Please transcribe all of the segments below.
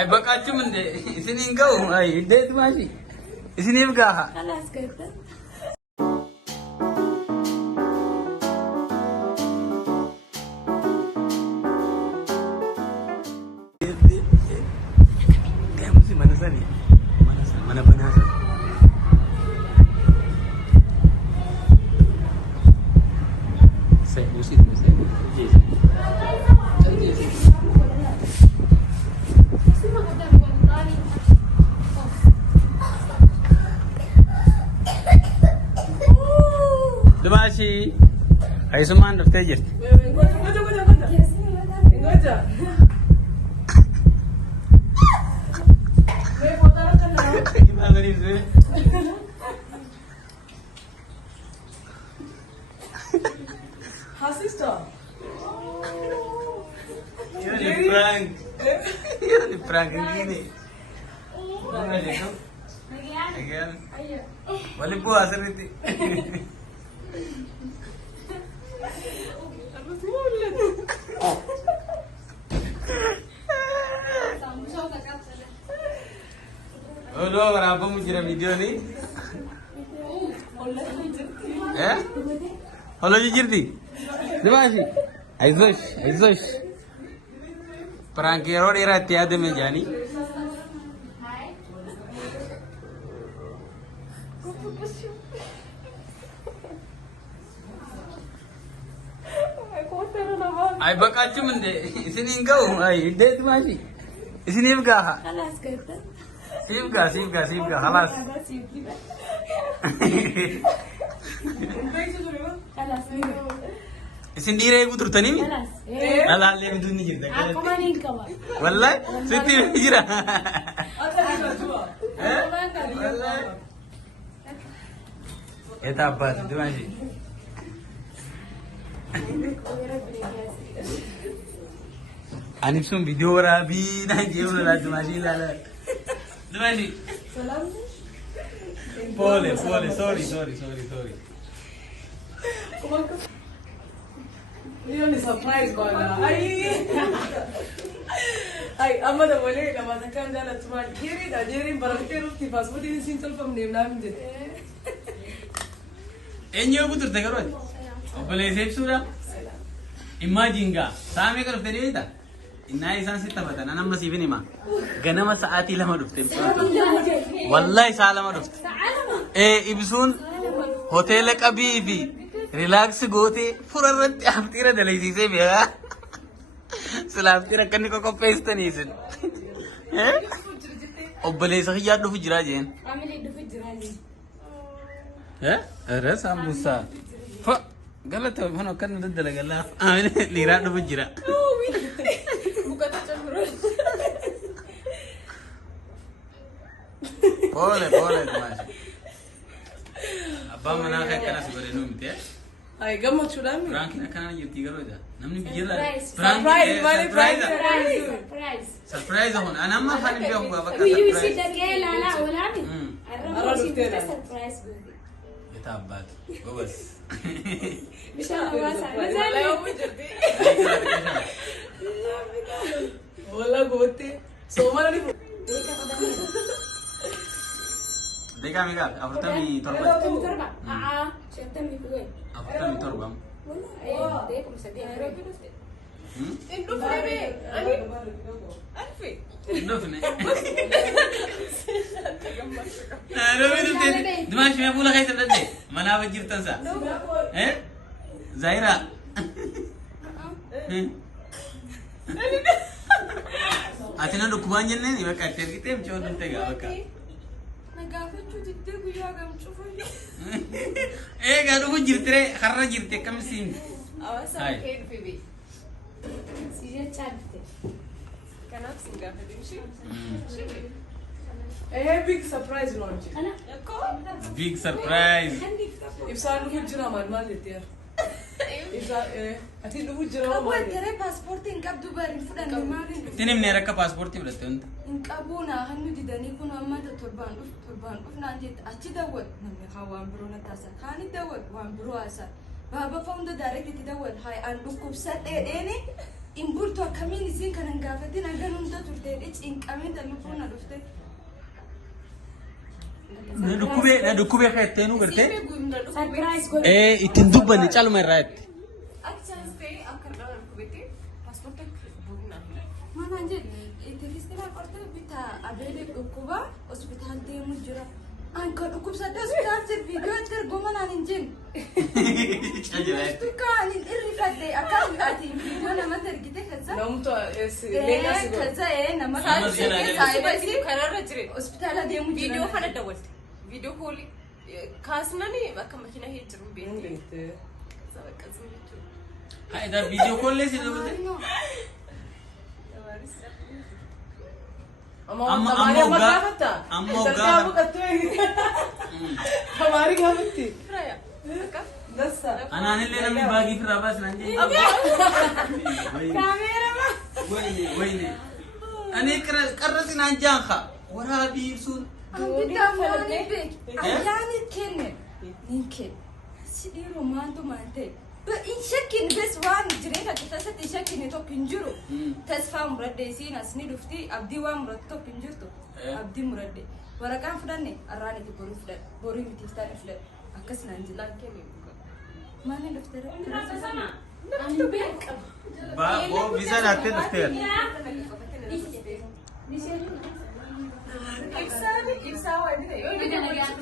أي بقى أشوف من ده سنين جو أي ده ماشي سنين بقى خلاص كده mana banasa saya musik Dumasi ay suman dafte jir gimana nih sih Sister. ini prank gini again wali po asal itu oh lo kenapa mau kirim video nih halo jujur di terima kasih Aizosh prank hero di rati ada menjani ay baka cuman deh sini engkau ay deh itu masih sini buka خلاص كده sibga halas خلاص sendiri aku tertani mi خلاص ala le mi dunni jirda aku manin kawan wallahi siti jira wallahi eta apa itu masih Anip sun video rabi na jeeru la tumaji la la dumani Salam. pole sorry Ini ni surprise bana. Ay, amma da wale da mata kan jala tuma jeri barakte rufti passport ini single pam nem nam de. enyo butur te garot obale sep sura imagine ga same kar te ita inna isan sitta batana nam nasibini ma ganama saati lama dufte wallahi salama dufte ibsun hotel qabibi relax gote furarratti aftira dalaysise beya sulaftira kanni ko pesta nisin obale sahiya dufu jira jen amili dufu jirani Ada sambusa. Pak, galata mana kan udah gala. Ini lira dulu jira. Bukan cemburu. Boleh mas. Abang mana kayak kana sebenarnya numit ya? Ay, gamot sudah mi. Prank ini kan aja tiga roda. Namni bijir lah. Surprise ahon. Anak mah kan biar gua bakal surprise. surprise Kita abad. Bagus. bisa mawasa Wala gote. So mana ni. Deka Mika, apa mi torba? siapa mikir Apa mi torba? Indo frebe. Ani. Anfi. Indofne. Robi tu dimash me pula kaisa dadde. Mana wajir tansa. Zaira. Atina do kubanyen ne baka tergite m chodun tega baka. nagafachu didde guyya gam chufa Gadu jirtre kharra jirte kam sim. Awasa Hai. kain frebe. siya chadte Kanap singa fedimshi. Big surprise launch. ana Big surprise. If sa lu hujra man mal lete yaar. If sa ati lu hujra Abu man. tere passport ingkab dubar fudan mari Tinim ne rakka passport tibrate unt. inkabuna hannu didani kun amma ta turban uf nan jet achi dawat namni khawan bro na tasa khani dawat wan bro asa baba found the direct ti dawat hay an dukub sat ene إن بورتو كمين يسين كان نقافتين أجن أنت ترتين إيش إن كمين تلفون أدوفتي ندكوبي خيتينو قرتي Surprise go. إيه إتندوبني تعالوا مرات ما نجد تفسير قرطة بتا أبيد الكوبا أسبتال دي مجرا أنك الكوب سد أسبتال سر فيديو ترجمة عن إنجن تكان الرفات دي أكان أتي فيديو نما ترجيته كذا نومتو لينا سيجو. كذا نما أسبتال دي مجرا فيديو خنا دولت فيديو كولي كاسناني بكم مكينة هي ترم بيتي بيت. سبك أزمته هاي ده فيديو كول ليش ده أما أما ما وقع- قافتا. أما إنت وقع- كابو كتوي. हमारी قافتي. رايا أكا دسا. أنا هني نمي باقي في رابس نانجي كاميرا ما. وين أنا كررت نانجانخا ورا بيرسون أنت ماني بيك يعني كنن نينكن سيدي رومانتو مانتي بإن شكل بس وان جرينا كتاسة شكل تو كنجرو تسفى مرد سينا سني دفتي أبدي وان مرد تو كنجرتو أبدي مرد ورقان فلاني أراني تبوري فلان بوري متفتاني فلان أكس نانجلا كمي ماني دفتر بو بيزا ناتي دفتر إبساني إبسا وايد يقول لي أنا قاعد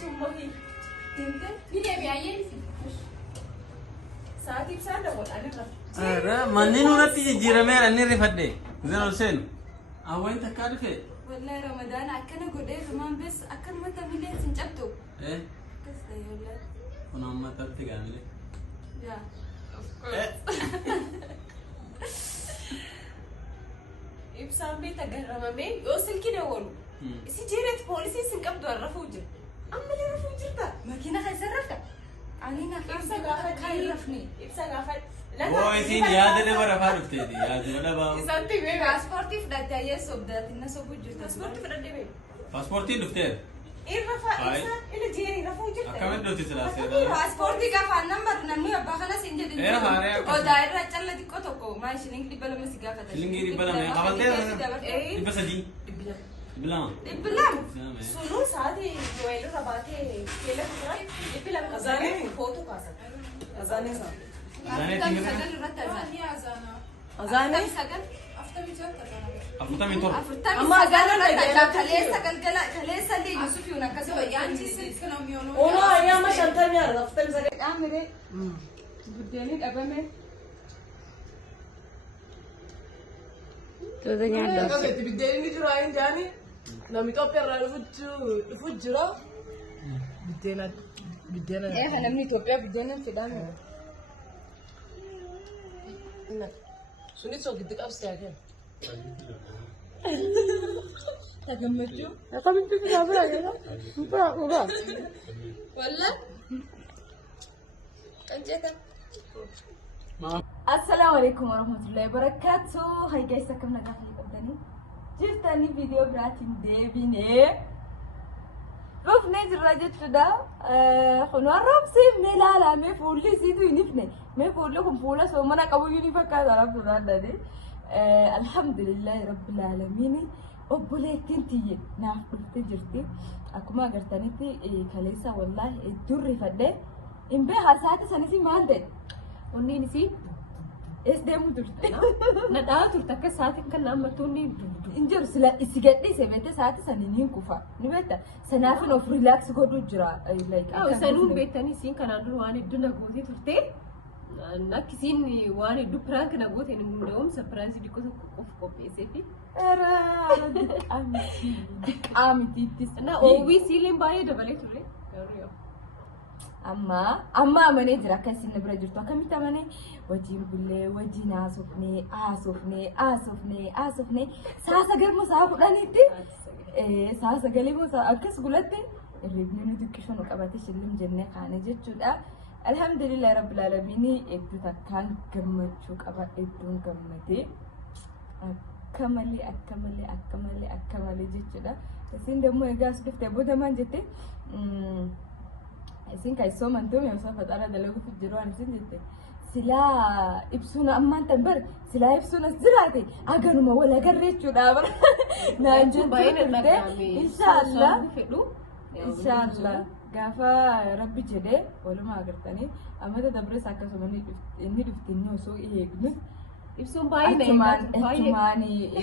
شموهي ساعات إبسان دول أنا رفت أرا منين ونتي جيرمير أني رفدي زين الحسين أوين تكارفه والله رمضان أكنا قدي كمان بس أكن متى ملين سنجبتو إيه كس ده يلا أنا ما تبتي قاملي يا إبسان بيتا قرمامي يوصل كده ولو إسي جيرت بوليسي سنقب دور رفوجر أما لي رفوجر ده ماكينة خسرتك علينا إبسا خمسة قافت خيرفني إبسا قافت هو يسين يا ده مرة فارفتي يا ده ولا با إسان تبي باسبورتي فداتا يسوب دات الناس وبجوت باسبورت فرد بي باسبورتي دفتر إيه رفا هاي. إبسا إلى جيري رفوجر كمان دوتي ثلاثة باسبورتي كافا نمبر نمي أبا خلاص إنجا دي إيه هاري أكثر. أو دايرة چلا دي كوتوكو ما شلينك دي بلا مسي كافا شلينك دي بلا ما- قبل ده- إيه بس دي بلا إبلام सुनो साथी जोएलो रबाते केला कुतरा इपिला अजाने? फोटो Kasa أزاني صح. أزاني أفتم تيجي. سجل رتا أزاني. أفتم سجل أفوتا من تور أفتم أما سجل أزاني رتا لا كليس سجل جلا كليس اللي يوسف يونا كسبة يعني أولو أيام ما شنطة ميار رفتم سجل. أعمل إيه بديني أبامي Oke, dibidain ini jurain jani. Nami topi rara fujura. Bidena. إيه أنا من إثيوبيا بدينا في دامي Enak. Sunit so gitu apa sih aja? تجمعتوا Kami tuh tidak berani ya. Enggak. ولا ما السلام عليكم ورحمة الله وبركاته هاي جايسة كم نجاح يقدني جبتني فيديو براتين ديبيني رف نجر راجت شدا خنوار رب سيب نلا لا مي فولي سيدو ينفني مي فول لكم فولا سو منا كابو ينفكا تعرف شدا دي الحمد لله رب العالمين أبوليتين تيجي نعرف كل تجرتي أكما قرتني تي كليسا والله الدر فده إن بها ساعة سنسي ما عندي وني نسي إيش ده مدرت نداء ترتك ساعة كنا ما توني إنجر سلا إسقطني سبته ساعة سنين كوفا نبته سنافن أوف ريلاكس كودو جرا like أو سنون بيتاني سين كان عندنا واني دونا غوتي ترتين نكسين واني دو برانك نغوتي نمدوم سبرايز ديكو كوفي سيفي أمتي تس أنا أوبي سيلين باي دبلة تري كاريو أما مني جرا كسين نبرة جرتوا كم تماني وجين بله وجين آسفني ساسا قل مسافر لانيتي ساسا قلي مسا أكس قلتي الرجل ندكشون وكباتي شلم جنة خانة جتشودا الحمد لله رب العالمين إبتو تكان كمتشو كبات إبتون كمتي أكملي جتشودا سين دمو إيجاس بفتة بودا من جتي سين كاي سوم أنتم يوم سوف ترى دلوقتي في الجيران سين جتة sila ibsuun ammaan tan bar sila ibsuun as jiraate aganuma wal agarree jechuudha bar naan Jechuun baay'een jettu hin dhagahame. inshallah Soosaan fedhu. inshallah gaafa rabbi jedhee walumaa agartanii ammata dabres akkasuma inni dhufti inni osoo eegnu Ibsuun baay'een Achumaan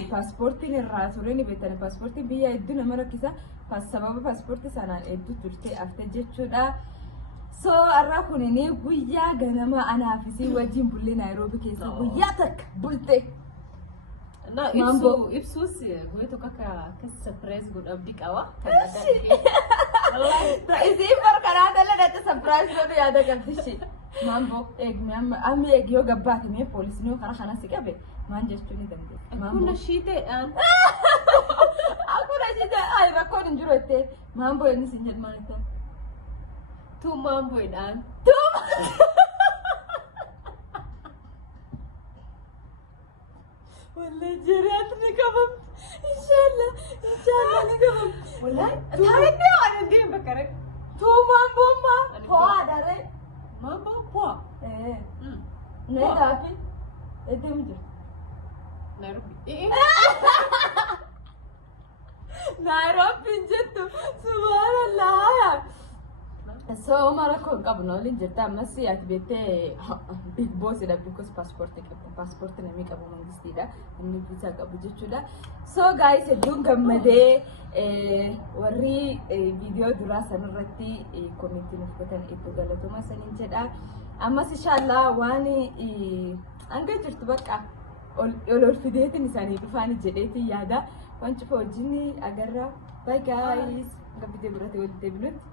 paaspoortiin irraa ture ni beektan paaspoortiin biyya hedduu nama rakkisa sababa paaspoortii sanaan hedduu turte afte jechuudha. So har'a kunini guyyaa ganama anaafisii wajjin bullee Naayiroobii keessa guyyaa takka bulte. Na Mambo. ibsuus guyyaa tokko akka surprise godhu abdii qaba. Isiin barkanaa dalagatti surprise godhu yaada qabdishi. Mambo eegme amma eegi yoo gabbaate mee poolisiin yoo karaa kanas qabe maan jechuu ni dandeenya. Kun shiiteedhaan. Akkuma ishee ayi rakkoon hin jiru jettee maamboo inni siin jedhu maal ta'e. Tu maamboodhaan. Wallahi jiraatu ni qabam. Inshallah ni qabam. Wallahi taa'ee waan hin bakare. Tu maamboo ma fo'a dare. Maamboo poa. Nee daafi eddee mu jira. Nairobi. Nairobi jettu subhanallah. So mara kon qabnu waliin jirta ammas ati beektee big boss dha because passport namni qabu mangistiidha inni visa qabu jechuudha. So guys hedduun gammadee warri viidiyoo duraa sanarratti komentii nuuf godhan iddoo galatoomaa saniin jedha. Ammas inshallah waan hanga jirtu bakka ol fideetiin isaanii dhufaan jedheetiin yaada. Waan cufa wajjin agarra. Bye guys. Hanga viidiyoo biraatti walitti deebinutti.